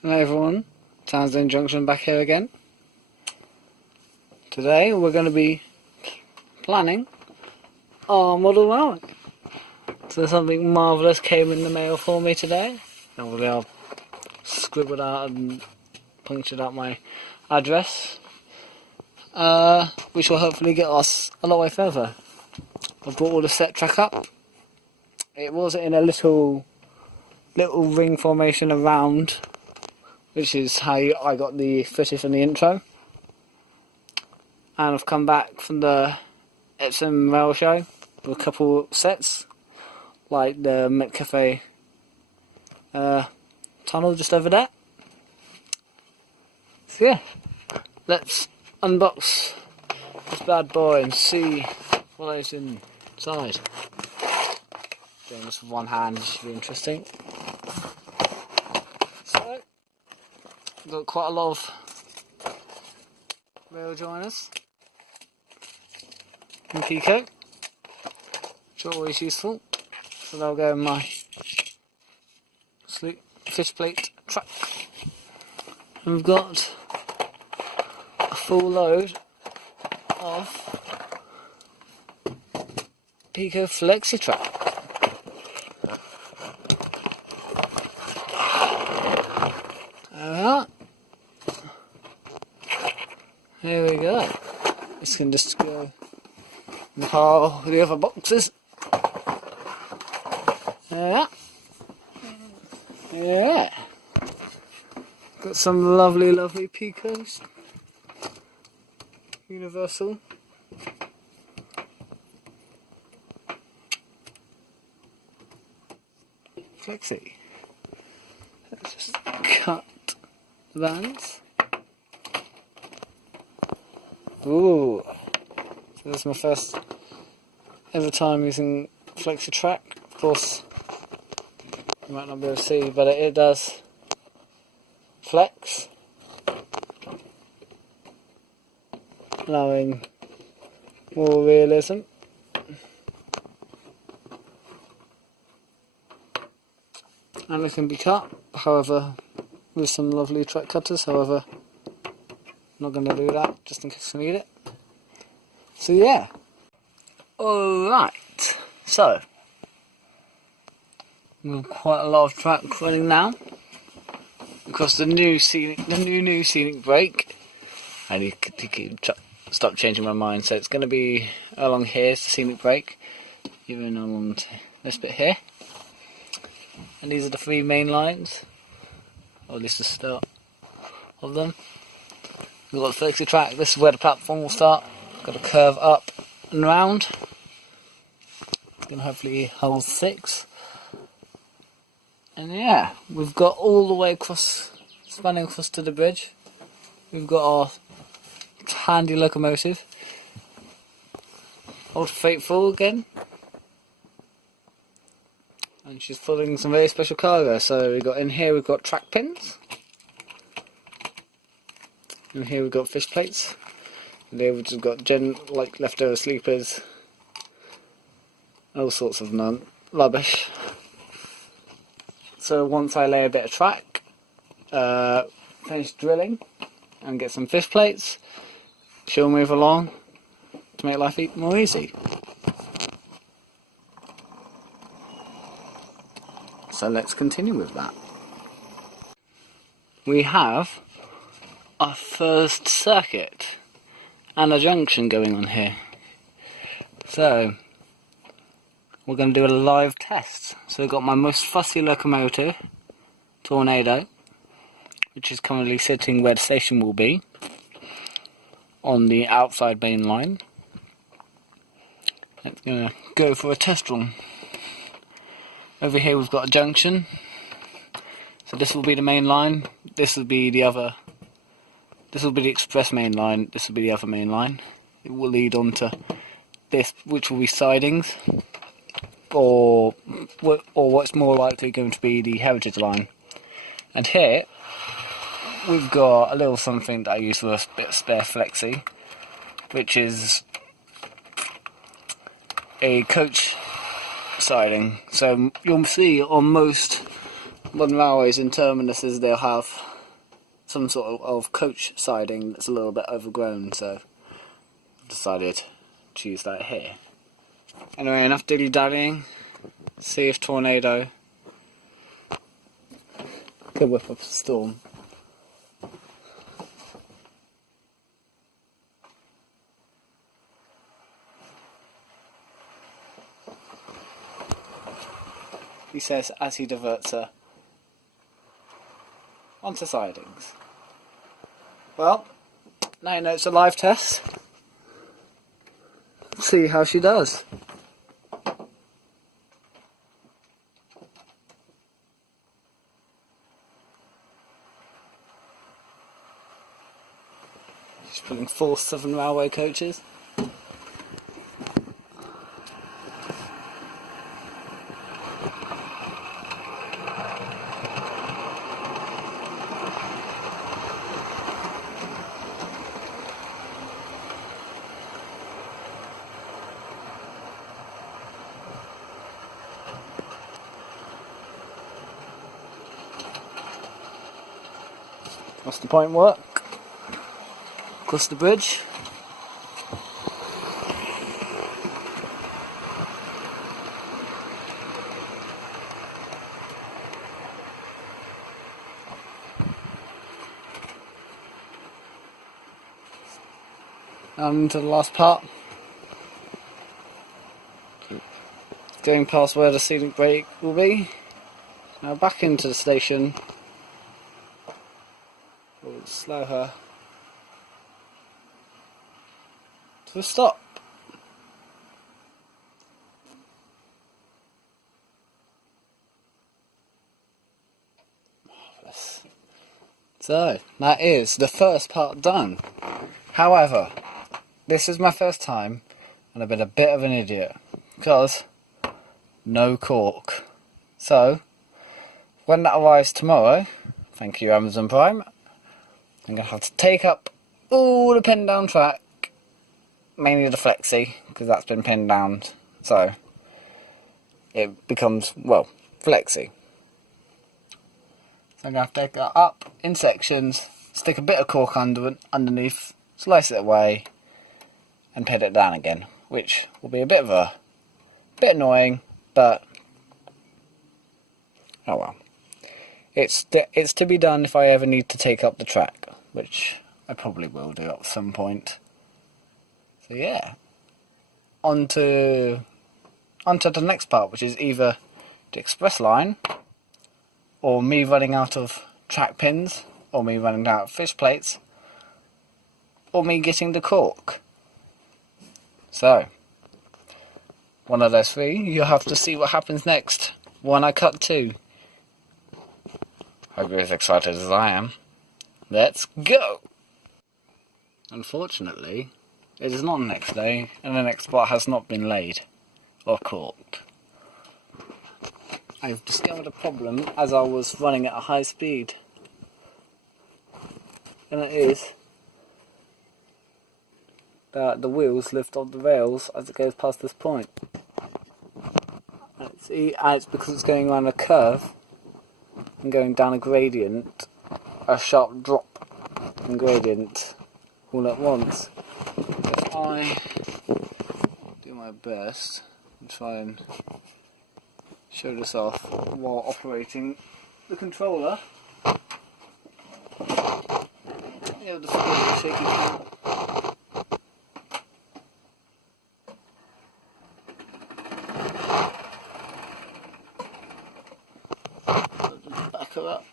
Hello everyone, Townsend Junction back here again. Today we're going to be planning our model railway. So something marvellous came in the mail for me today. Obviously I've scribbled out and punctured out my address, which will hopefully get us a long way further. I've brought all the set track up. It was in a little ring formation around, which is how I got the footage from the intro. And I've come back from the Epsom Rail Show with a couple sets, like the Met Cafe tunnel just over there. So yeah, let's unbox this bad boy and see what is inside. Doing this with one hand should be interesting. So, got quite a lot of rail joiners and Pico, which are always useful. So they'll go in my fish plate truck. And we've got a full load of Pico Flexi Track. Here we go. This can just go in the pile with the other boxes. Yeah. Got some lovely Picos. Universal. Flexi. Let's just cut the bands. Ooh, so this is my first ever time using Flexi Track. Of course, you might not be able to see, but it does flex, allowing more realism. And it can be cut, however, with some lovely track cutters. However, not going to do that, just in case I need it. So yeah. Alright, so we've got quite a lot of track running now. Because the new scenic break, I need to stop changing my mind, so it's going to be along here, it's the scenic break, even along this bit here. And these are the three main lines, or at least the start of them. We've got the Flexi Track, this is where the platform will start. Got a curve up and round. It's going to hopefully hold 6. And yeah, we've got all the way across, spanning across to the bridge. We've got our handy locomotive. Old Faithful again. And she's pulling some very special cargo. So we've got in here, we've got track pins. And here we've got fish plates. And there we've just got leftover sleepers. All sorts of rubbish. So once I lay a bit of track, finish drilling and get some fish plates, she'll move along to make life more easy. So let's continue with that. We have our first circuit and a junction going on here. So we're going to do a live test. So we've got my most fussy locomotive, Tornado, which is currently sitting where the station will be, on the outside main line. It's going to go for a test run. Over here we've got a junction. So this will be the main line, this will be the other, this will be the express main line, this will be the other main line. It will lead on to this, which will be sidings, or what's more likely going to be the heritage line. And here we've got a little something that I use for a bit of spare flexi, which is a coach siding. So you'll see on most modern railways in terminuses, they'll have some sort of coach siding that's a little bit overgrown, so I've decided to use that here. Anyway, enough dilly-dallying. See if tornado could whip up a storm. He says as he diverts her onto sidings. Well, now you know it's a live test. See how she does. She's pulling 4 Southern Railway coaches. Across the point work, across the bridge. And to the last part. Going past where the scenic break will be. Now back into the station. We'll slow her to a stop. Marvellous. So, that is the first part done. However, this is my first time and I've been a bit of an idiot because no cork. So, when that arrives tomorrow, thank you Amazon Prime, I'm going to have to take up all the pin down track, mainly the flexi, because that's been pinned down, so it becomes, well, flexi. So I'm going to have to take that up in sections, stick a bit of cork underneath, slice it away, and pin it down again, which will be a bit annoying, but oh well. It's to be done if I ever need to take up the track, which I probably will do at some point. So yeah, on to the next part, which is either the express line, or me running out of track pins, or me running out of fish plates, or me getting the cork. So, one of those 3, you'll have to see what happens next when I cut to. Hope you're as excited as I am. Let's go! Unfortunately, it is not the next day, and the next spot has not been laid or corked. I've discovered a problem as I was running at a high speed, and it is that the wheels lift off the rails as it goes past this point. And it's because it's going around a curve and going down a gradient, a sharp drop in gradient all at once. If I do my best and try and show this off while operating the controller, you have to forgive the shaky cam. Back her up.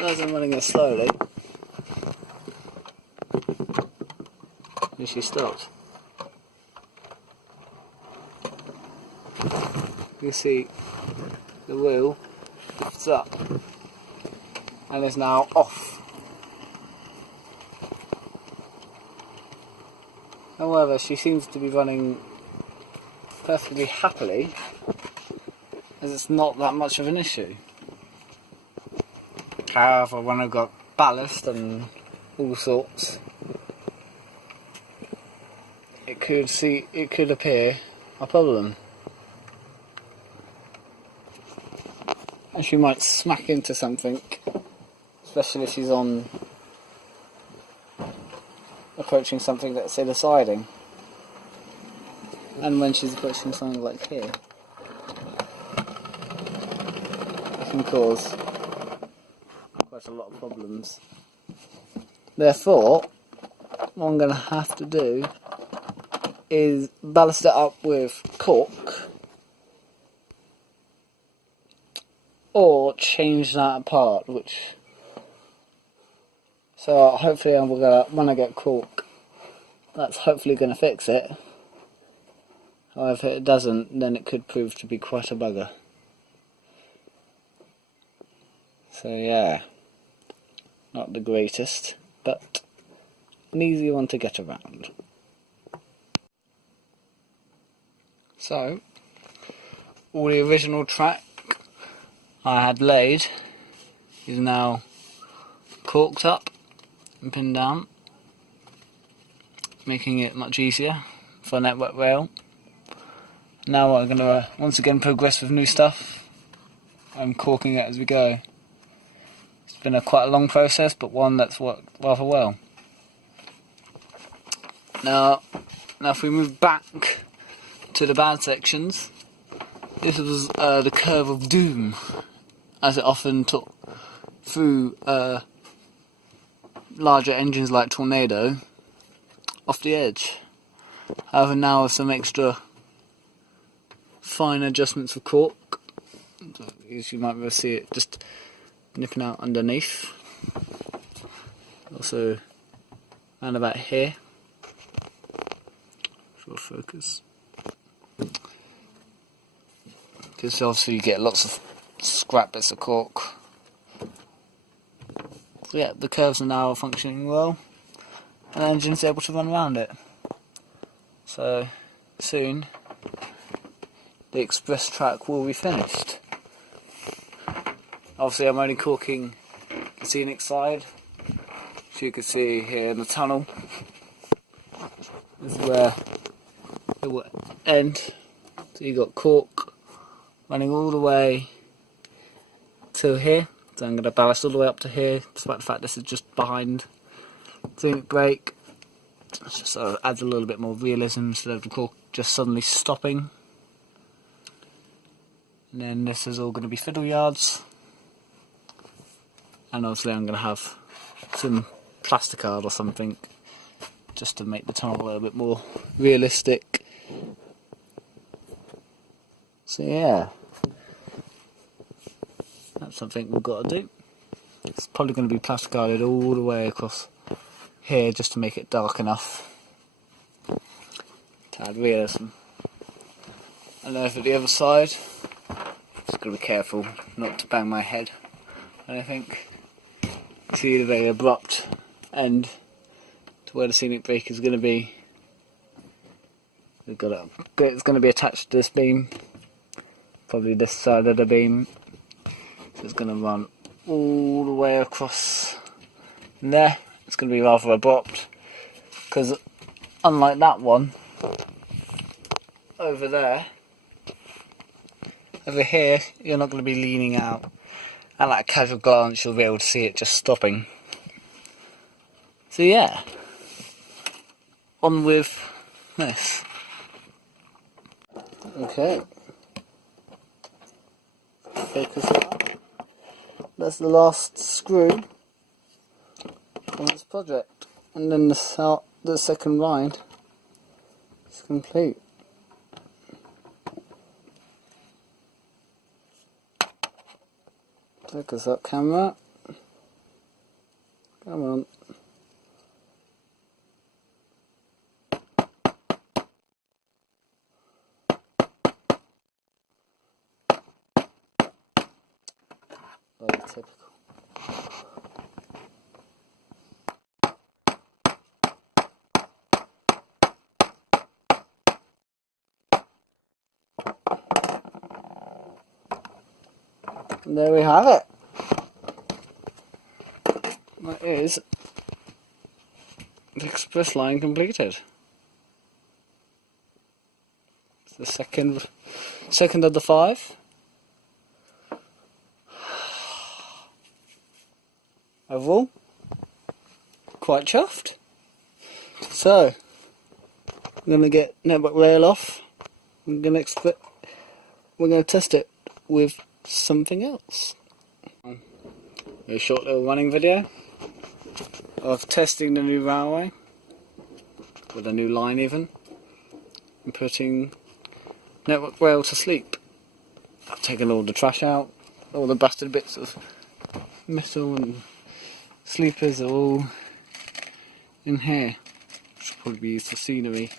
As I'm running it slowly, and she stops. You see the wheel lifts up and is now off. However, she seems to be running perfectly happily, as it's not that much of an issue. However, when I've got ballast and all sorts. It could appear a problem. And she might smack into something, especially if she's approaching something that's in a siding. And when she's approaching something like here, it can cause quite a lot of problems. Therefore, what I'm going to have to do is ballast it up with cork, or change that apart, so hopefully when I get cork, that's hopefully going to fix it. However, if it doesn't, then it could prove to be quite a bugger. So yeah, not the greatest, but an easy one to get around. So, all the original track I had laid is now corked up and pinned down, making it much easier for a network rail. Now I'm going to once again progress with new stuff. I'm corking it as we go. It's been quite a long process, but one that's worked rather well. Now if we move back to the bad sections, this was the curve of doom, as it often took through larger engines like Tornado off the edge. However, now with some extra fine adjustments for cork, as you might be able to see it just nipping out underneath. Also around about here. Short focus. Because obviously you get lots of scrap bits of cork. So yeah, the curves are now functioning well, and the engine's able to run around it. So soon the express track will be finished. Obviously I'm only corking the scenic side, so you can see here in the tunnel, this is where it will end. So you got cork running all the way to here, so I'm going to ballast all the way up to here, despite the fact this is just behind scenic brake. It just sort of adds a little bit more realism instead of the cork just suddenly stopping. And then this is all going to be fiddle yards, and obviously I'm going to have some plasticard or something just to make the tunnel a little bit more realistic. So yeah, that's something we've got to do. It's probably going to be plasticarded all the way across here just to make it dark enough to add realism. And over the other side, just got to be careful not to bang my head. I think you see the very abrupt end to where the scenic brake is going to be. We've got a bit that's going to be attached to this beam, probably this side of the beam. So it's going to run all the way across there. It's going to be rather abrupt, because unlike that one over there, over here you're not going to be leaning out, and at a casual glance you'll be able to see it just stopping. So yeah, on with this. Okay, focus it up. That's the last screw on this project, and then the second line is complete. Focus up, camera. Come on. Very typical. And there we have it. That is The express line completed. It's the second of the 5. Overall, quite chuffed. So, I'm going to get network rail off. We're going to test it with something else. A short little running video of testing the new railway, with a new line even, and putting network rail to sleep. I've taken all the trash out, all the busted bits of metal and sleepers are all in here. Should probably be used for scenery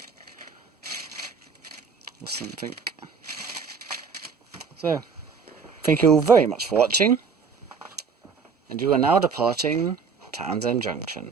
or something. So, thank you all very much for watching, and you are now departing Townsend Junction.